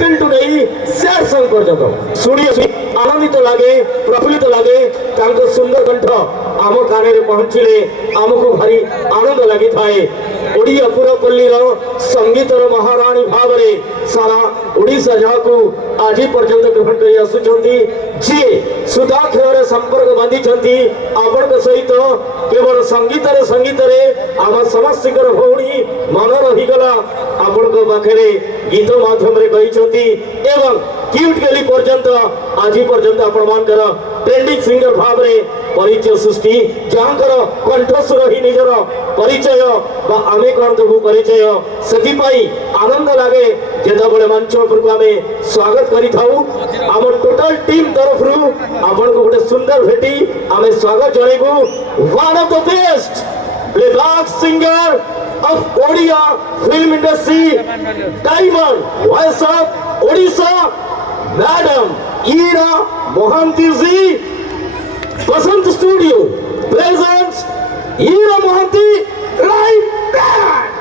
Title to नहीं sad song पर्यंत शुणी आनंदित लगे प्रफुल्लित लगे सुंदर कंठ आम कान में पहुंचले आमको भारी आनंद लगी थाए ओडिया पुरपल्लीर संगीतर महाराणी भाव में सारा ओडिशा जहाँ आज पर्यंत ग्रहण कर आसुंच जी सुधाक्षर संपर्क बांधी आपण सहित केवल संगीत आम समस्त भौणी मन रहीगला आपण पाखे गीत माध्यम एवं क्यूट गेली पर्यंत आज पर्यंत आपण मानकर ट्रेंडिंग सिंगर भाव में परिचय सृष्टि जहाँकर कंठस्वर ही निजर परिचय आमे कौन देबू परिचय से आनंद लगे जिते मंच उपरको आम स्वागत कम टोटाल टीम तरफ आपन को गोटे सुंदर भेटी आम स्वागत जनइबू one of the best playback singer of Odia film industry diamond voice of Odisha madam Ira Mohanty ji Basant studio presents Ira Mohanty live band.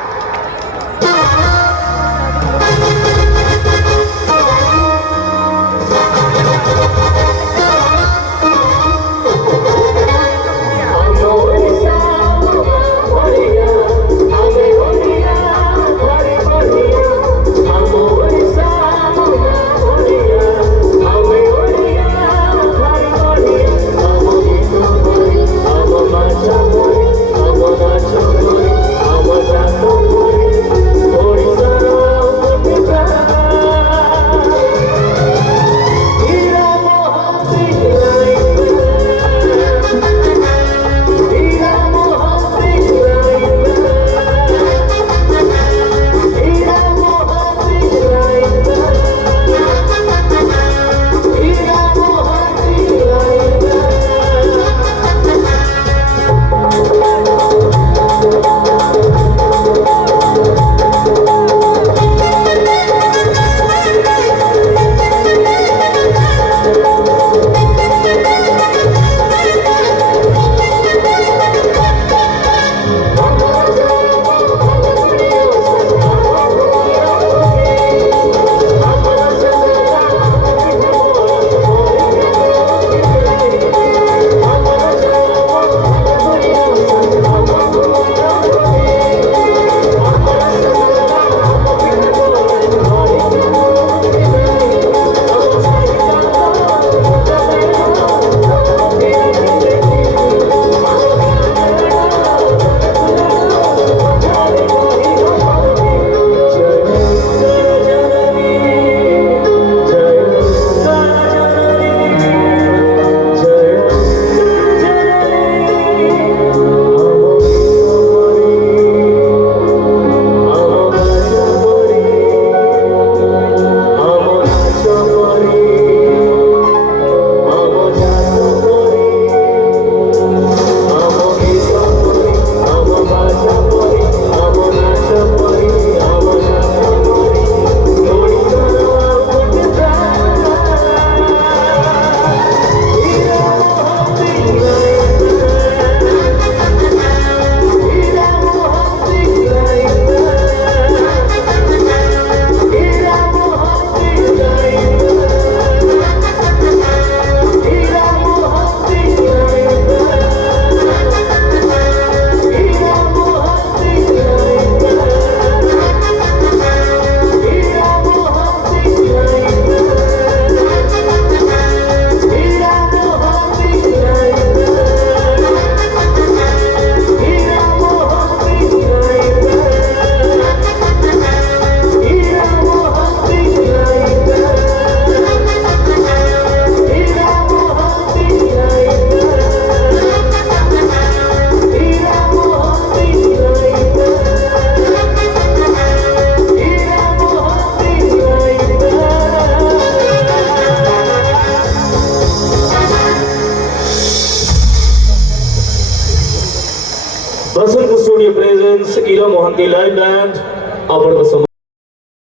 Basant studio presence Ira Mohanty live band.